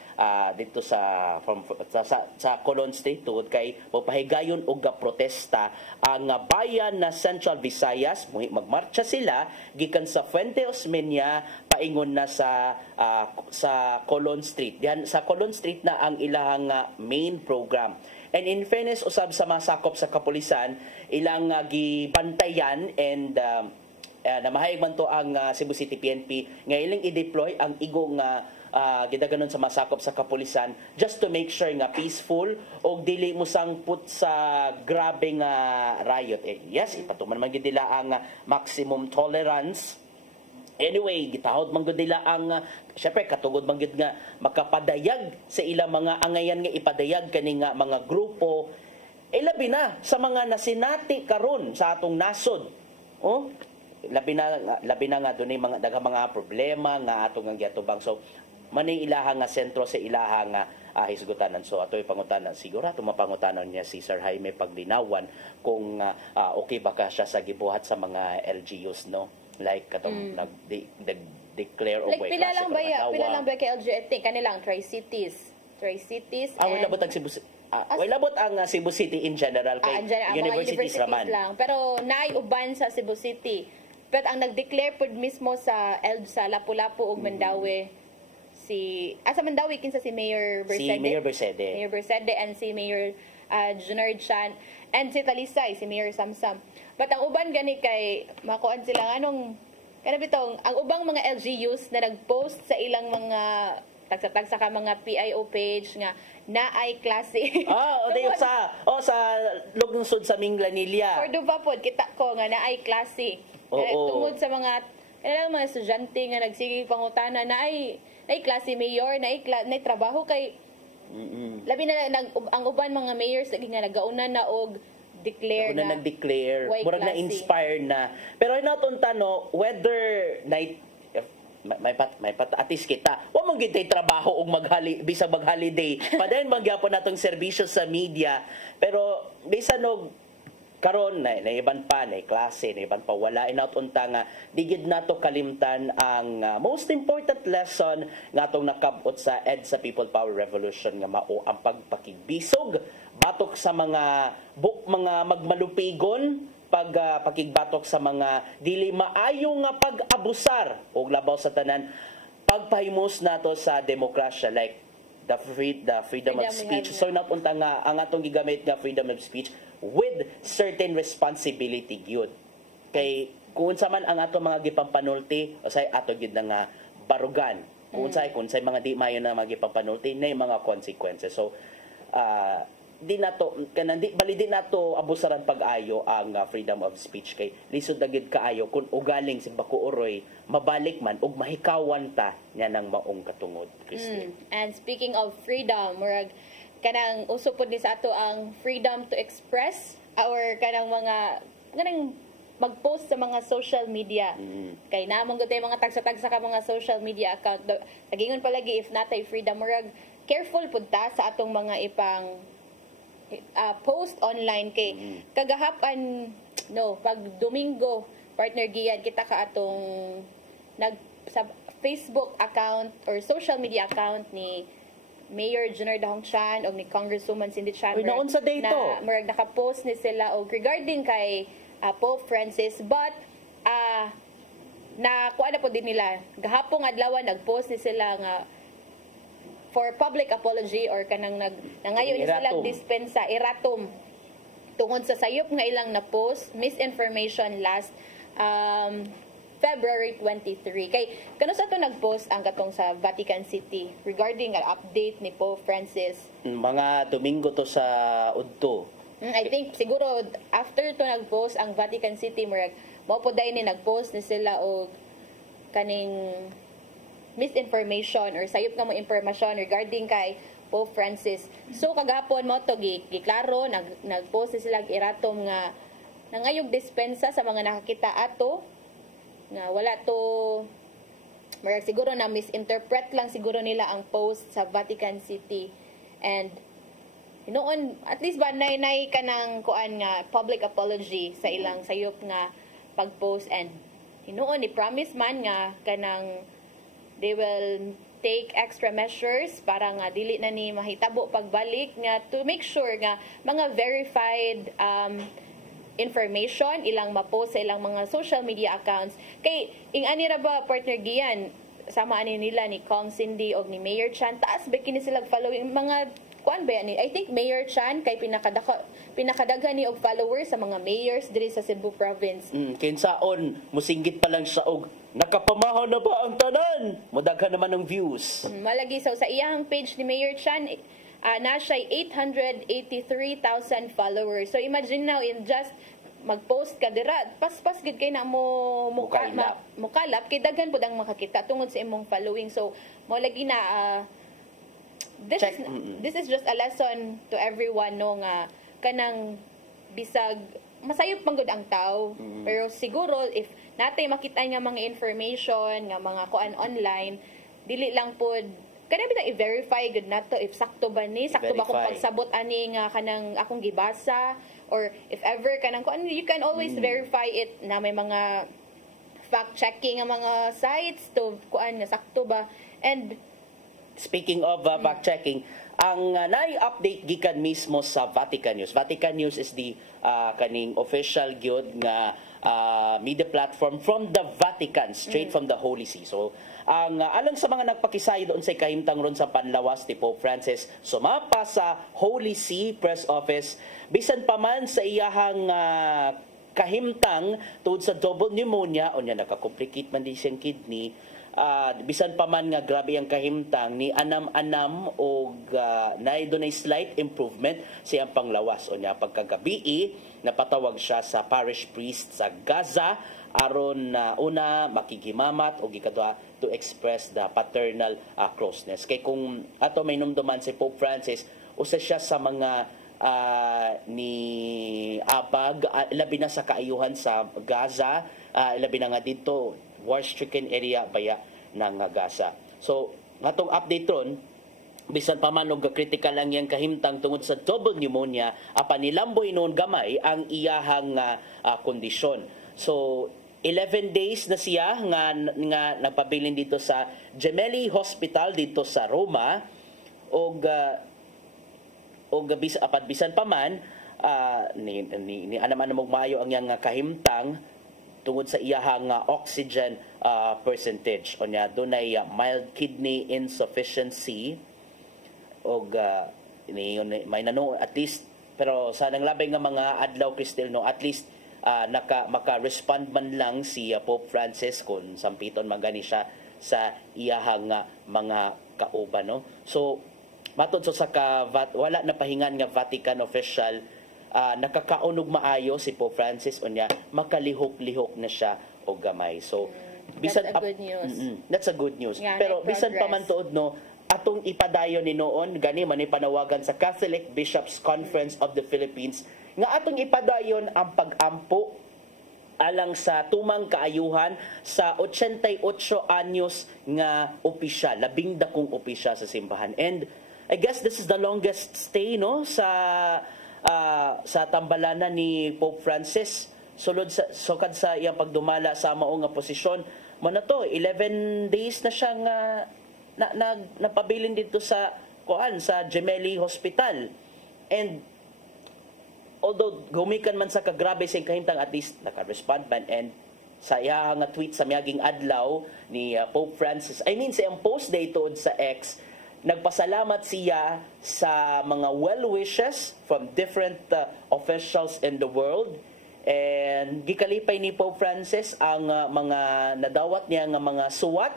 Colon State tuod kay mopahigayon og protesta ang bayan na Central Visayas. Magmarcha sila gikan sa Fuente Osmeña paingon na sa Colon Street. Diyan sa Colon Street na ang ilahang main program. And in fairness, usab sa masakop sa kapulisan, ilang gibantayan and namahayag man to ang Cebu City PNP nga ilang i-deploy ang igong gidaganon sa masakop sa kapulisan just to make sure nga peaceful o dili mo sangput sa grabe nga riot. Yes, ipatuman man gid nila ang maximum tolerance. Anyway, gitahod man gud nila ang syempre katugod man gid nga makapadayag sa ilang mga angayan nga ipadayag kani nga mga grupo labi na sa mga nasinati karon sa atong nasod. Labi na nga dunay mga daghang mga problema nga atong giatubang. So manay ilaha nga sentro sa ilaha nga hisgutanan. So ato'y pangutanan siguro atong mapangutanan niya si Sir Jaime Paglinawan kung okay ba ka siya sa gibuhat sa mga LGUs, no? Like katong nag-declare o like pila lang ba kay LGU kanilang Tri-Cities wala labot ang Cebu wala labot ang Cebu City in general kay universities raman lang, pero naay uban sa Cebu City. But ang nag-declare pud mismo sa Lapu-Lapu ug Mandawi sa Mandawi kinsa si Mayor Bersede and si Mayor Junard Chan and si Talisay si Mayor Samsam. But ang uban gani kay makuan sila anong kanabitong ang ubang mga LGUs na nag-post sa ilang mga tagsa-tagsa ka mga PIO page nga naay klase. Sa lungsod sa Minglanilla. Cordova pod kita ko nga naay klase. Tungod sa mga estudyante nga nagsige pangutana naay klase mayor, naay trabaho kay labi na ang uban mga mayors nga nagauna na og declare na nag-declare murag na inspired na, pero inatunta no whether may patatis kita wa mo gitay trabaho og bisag mag-holiday padayon magyapon natong serbisyo sa media, pero bisan og karon na iban pa na klase na iban pa wala inatunta nga digid nato kalimtan ang most important lesson nga atong nakabot sa EDSA People Power Revolution nga mao ang pagpakigbisog batok sa mga magmalupigon pagigbatok sa mga dili maayo nga pag-abusar og labaw sa tanan pagpahimos nato sa demokrasya like the freedom of speech. So napunta nga ang atong gigamit nga freedom of speech with certain responsibility gyud. Kay kung sa man ang ato mga gipampanulti usay ato gyud nga barugan. Kung say mga di mayo na magipampanulti na mga consequences. So di nato abusaran pag-ayo ang freedom of speech kay lisod na gid kaayo kung ugaling si Baku Oroy mabalik man ug mahikawan ta nya nang maong katungod, Christine. And speaking of freedom, murag kanang uso pod ni sa ato ang freedom to express or kanang mag-post sa mga social media. Kay namang gud mga tagsa-tagsa ka mga social media account. Tagingon palagi if natay freedom murag careful pud ta sa atong mga post online kay kagahapan no pag Domingo partner Gian kita ka atong sa Facebook account or social media account ni Mayor Junior Dahong Chan o ni Congresswoman Cindy Chan Uy, naunsa day to? murag naka-post ni sila og regarding kay Pope Francis, but na kuha na po din nila gahapong adlaw nag-post ni sila nga for public apology or kanang nangayon ni sila dispensa iratum tungod sa sayop nga ilang na post misinformation last February 23. Kay kano sa to nag-post ang katong sa Vatican City regarding an update ni Pope Francis. Mga Domingo to sa udto. I think siguro after to nag-post ang Vatican City murag mao po dai ni nag-post ni sila og kaning misinformation or sayop nga mo impormasyon regarding kay Pope Francis. So kagapon mo to giklaro nag-post sila iratom nga nangayog dispensa sa mga nakakita ato nga wala to marag siguro na misinterpret lang siguro nila ang post sa Vatican City and noon at least ba nay kanang kuan nga public apology sa ilang sayop nga pag-post and noon ni promise man nga kanang they will take extra measures para nga dili na ni mahitabo pagbalik nga to make sure nga mga verified information ilang ma-post sa ilang mga social media accounts kay ingani ra ba partner Gian sama ani nila ni Kong Cindy og ni Mayor Chan taas ba kini sila following mga kuan ba ni I think Mayor Chan kay pinakadaghan ni og followers sa mga mayors diri sa Cebu province. Kinsaon musinggit pa lang siya og nakapamahaw na ba ang tanan? Mudaghan naman ng views. Malagi so sa iyang page ni Mayor Chan na siya 883,000 followers. So imagine now in just mag-post ka dira pas gid kay na mo mukalap kay daghan pud ang makakita tungod sa imong following. So mo lagi na this is just a lesson to everyone no nga kanang bisag masayop man gud ang tao pero siguro if natay makita nga mga information nga mga kuan online dili lang pod kanang bitang i-verify gud nato if sakto ba ni sakto ba kung pagsabot ani nga kanang akong gibasa or if ever kanang kuan you can always verify it na may mga fact checking ang mga sites to kuan nga sakto ba. And speaking of fact-checking, ang nai-update gikan mismo sa Vatican News. Vatican News is the kaning official gyud nga media platform from the Vatican, straight from the Holy See. So, ang alang sa mga nagpakisayo doon sa kahimtang ron sa panlawas ni Pope Francis, sumapa sa Holy See Press Office, bisan pa man sa iyahang kahimtang tungod sa double pneumonia, o niya nakakomplicate man din siyang kidney, bisan pa man nga grabe ang kahimtang ni anam-anam o dunay slight improvement siyang panglawas o niya pagkagabi napatawag siya sa parish priest sa Gaza aron una makikimamat o gikadua to express the paternal closeness. Kay kung ato may numduman si Pope Francis usa siya sa mga ni apag labi na sa kaayuhan sa Gaza, labi na nga dito war-stricken area baya ng Gaza. So, ngatong update ron, bisan pa man og critical lang yang kahimtang tungod sa double pneumonia, apan nilamboy noon gamay ang iyahang kondisyon. So, 11 days na siya nga nagpabilin dito sa Gemelli Hospital dito sa Roma og bisan pa man ni anaman mo maayo ang yang kahimtang tungod sa iyahang oxygen percentage o niya dunay mild kidney insufficiency og may nano at least pero sa nanglabay nga mga adlaw Cristel no at least maka-respond man lang si Pope Francis kung sampiton magani siya sa iyahang mga kauban no. So matod sa wala na pahingan nga Vatican official, nakakaunog maayo si Pope Francis unya makalihok-lihok na siya og gamay. So bisan that's a good news. That's a good news. Yeah, pero bisan pa man tuod no atong ipadayon ni noon gani man ni panawagan sa Catholic Bishops Conference of the Philippines nga atong ipadayon ang pag-ampo alang sa tumang kaayuhan sa 88 anyos nga opisyal, labing dakong opisyal sa simbahan. And I guess this is the longest stay no sa sa tambalanan ni Pope Francis sulod sa sukad sa iyang pagdumala sa mao nga posisyon. Mo na to 11 days na siyang napabilin dito sa sa Gemelli Hospital. And although gumikan man sa kagrabe sa kahimtang, at least naka-respond man, and sa iya nga tweet sa miyaging adlaw ni Pope Francis, sa iyang post dayto sa X, nagpasalamat siya sa mga well wishes from different officials in the world, and gikalipay ni Pope Francis ang mga nadawat niya nga mga suwat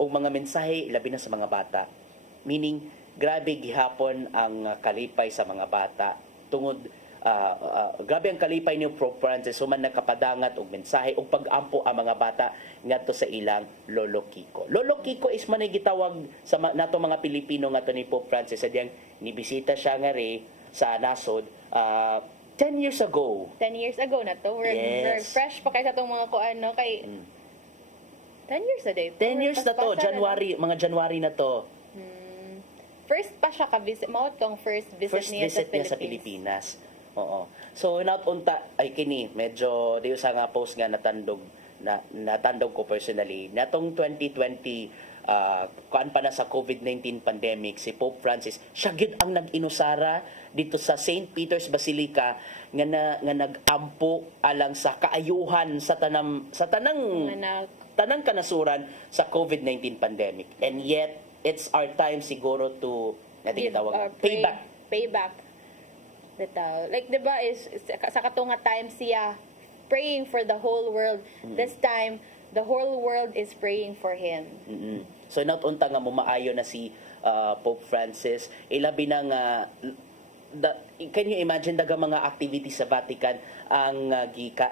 o mga mensahe labi na sa mga bata. Meaning, grabe gihapon ang kalipay sa mga bata tungod grabe ang kalipay ni Pope Francis human nakapadangat og mensahe og pag-ampo ang mga bata ngadto sa ilang Lolo Kiko. Lolo Kiko is man gitawag sa nato mga Pilipino ngadto ni Pope Francis sa diyang nibisita siya nga ri sa nasod 10 years ago. 10 years ago na to. We're fresh pa kay sa tong mga kuan kay 10 years na day. 10 years na to, January, mga January na to. First pa siya ka-visit, mao tong first visit niya sa Pilipinas. Oo. So natunta ay kini medyo diyo sa nga post nga natandog ko personally. Natong 2020 kuan pa na sa COVID-19 pandemic, si Pope Francis siya gid ang nag-inusara dito sa St. Peter's Basilica nga nag-ampo alang sa kaayuhan sa tanang kanasuran sa COVID-19 pandemic. And yet it's our time siguro to payback. Like, diba, sa katunga time siya praying for the whole world. This time, the whole world is praying for him. So, nautunta nga mumaayo na si Pope Francis. Ilabi na nga, can you imagine daga mga activities sa Vatican ang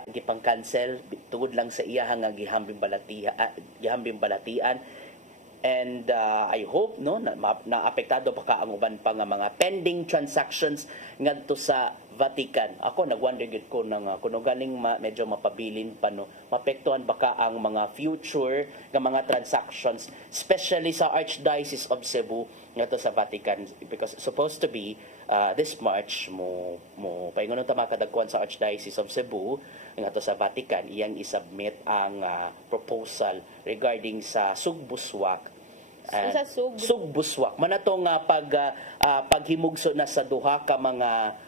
gipang-cancel tungod lang sa iya nga gihambing balatian. And I hope na apektado pa ka ang uban pa nga mga pending transactions ngadto sa Vatican. Ako nagwonder gid ko nang kuno galing medyo mapabilin pa mapektuhan ba ka ang mga future nga mga transactions, especially sa Archdiocese of Cebu ngadto sa Vatican, because supposed to be this March mo paingon ta makadagkuan sa Archdiocese of Cebu ngadto sa Vatican iyang isubmit ang proposal regarding sa sugbuswak. Sugbuswak manatong paghimugso na sa duha ka mga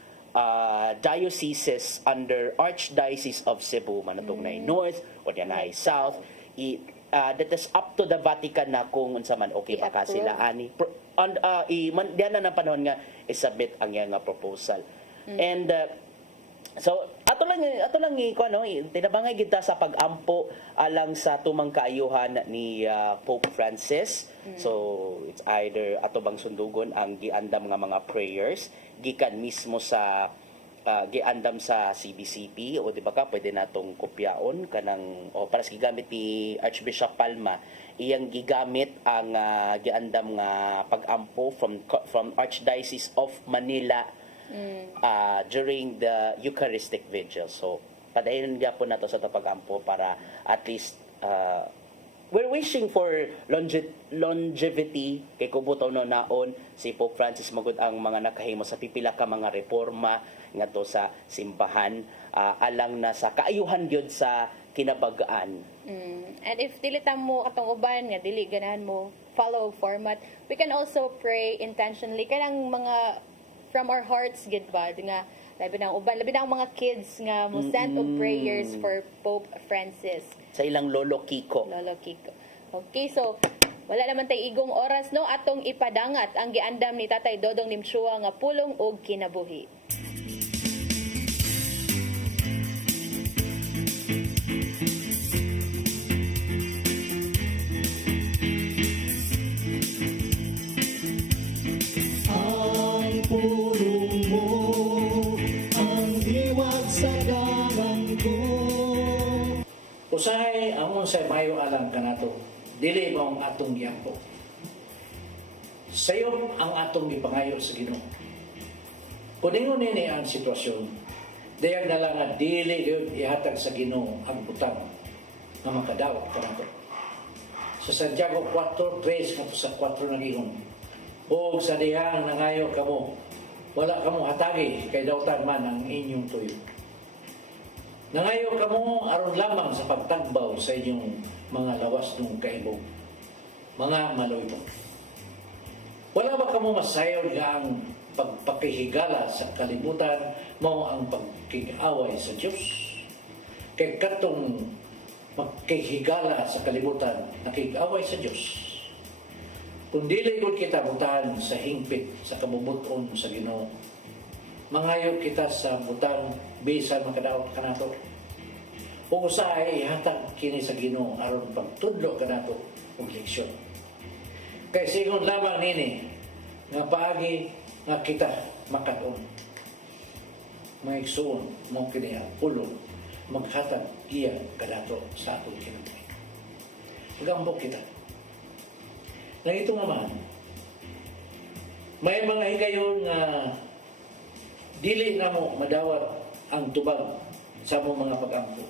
dioceses under Archdiocese of Cebu, manatong na North o diyan na South. That is up to the Vatican na kung unsa man okay pa ka sila ani. Diyan na panahon nga isubmit ang iyang proposal. And so ato lang tinabangay kita sa pag-ampo alang sa tumang kaayuhan ni Pope Francis. So it's either ato bang sundugon ang giandam nga mga prayers gikan mismo sa giandam sa CBCP, o di ba ka pwede natong kopyaon kanang para sa gigamit ni Archbishop Palma, iyang gigamit ang giandam nga pag-ampo from Archdiocese of Manila during the Eucharistic Vigil. So, padayon gyapon nato sa pag-ampo para at least we're wishing for longevity kay kubuto naon si Pope Francis magud ang mga nakahimo sa pipila ka mga reforma ngadto sa simbahan alang na sa kaayuhan gyud sa kinabagaan. And if dilitan mo atong uban nga dili ganahan mo follow format, we can also pray intentionally kanang mga from our hearts gid ba nga labi na ang mga kids nga mo send og prayers for Pope Francis sa ilang Lolo Kiko. Okay, so wala naman tay igong oras atong ipadangat ang giandam ni Tatay Dodong Nimshua nga pulong og kinabuhi. Pulong mo ang diwag sa dalan ko. Usahay amon sa mayo alam kanato, dili mo ang atong giampo. Sayo ang atong gipangayo sa Ginoo. Kuningon nini ang sitwasyon, dayag na lang nga dili yun ihatag sa Ginoo ang butang nga makadawat kanato. Sa Santiago 4:3 kato sa 4 nagihon. O sa dihang nangayo kamo, wala kamo atagi kay dautan man ang inyong tuyo. Nangayo kamo aron lamang sa pagtagbaw sa inyong mga lawas ng kaibog, mga maloy mo. Wala ba kamo masayon nga ang pagpakihigala sa kalibutan mo ang pagkig-away sa Diyos? Kay katong magkihigala sa kalibutan, nakig-away sa Diyos. Kung dili gud kita butahan sa hingpit sa kabubuton sa Ginoo, mangayo kita sa butang bisan makadaot kanato. O usahay ihatag kini sa Ginoo aron pagtudlo kanato og leksyon. Kay sigon lamang nini nga paagi nga kita makadon. Maigsuon mo kini ang pulong maghatag iya kanato sa atong kinabuhi. Magambok kita. Na ito naman, may mga higayon nga dili na mo madawat ang tubag sa mong mga pag-ampo.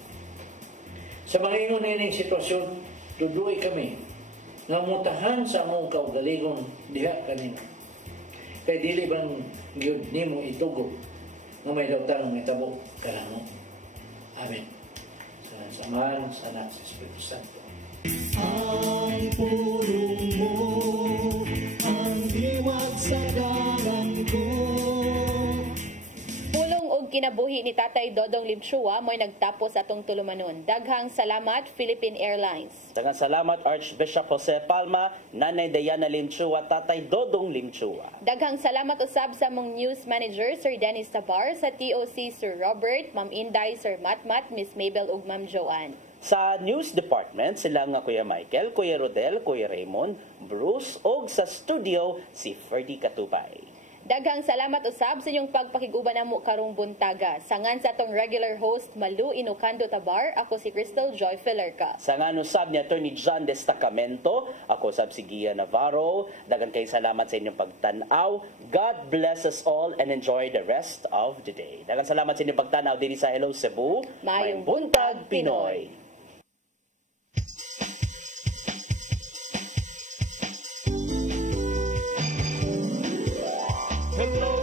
Sa mga ingon ining sitwasyon, tuduy kami nga mutahan sa mong kaugaligon diha kanina. Kay dili bang gyud nimo itugo nga may dautang mitabo kanamo. Amen. Sa Ama, sa Anak, sa Espiritu Santo. Ang pulong mo, ang diwag sa dalan ko. Pulong og kinabuhi ni Tatay Dodong Limchua mo'y nagtapos atong tulumanon. Daghang salamat, Philippine Airlines. Daghang salamat, Archbishop Jose Palma, Nanay Diana Limchua, Tatay Dodong Limchua. Daghang salamat usab sa mong news manager, Sir Dennis Tabar, sa TOC, Sir Robert, Ma'am Inday, Sir Matmat, Miss Mabel ug Ma'am Joanne. Sa news department, sila nga Kuya Michael, Kuya Rodel, Kuya Raymond, Bruce, o sa studio, si Ferdy Katubay. Daghang salamat usab sa inyong pagpakiguban namo karong buntaga. Sangan sa atong regular host, Malu Inocando Tabar, ako si Crystal Joy Felerca. Sangan usab ni Attorney John Destacamento, ako sab si Gia Navarro. Daghang kay salamat sa inyong pagtanaw. God bless us all and enjoy the rest of the day. Daghang salamat sa inyong pagtanaw diri sa Hello Cebu. Mayong buntag Pinoy. Hello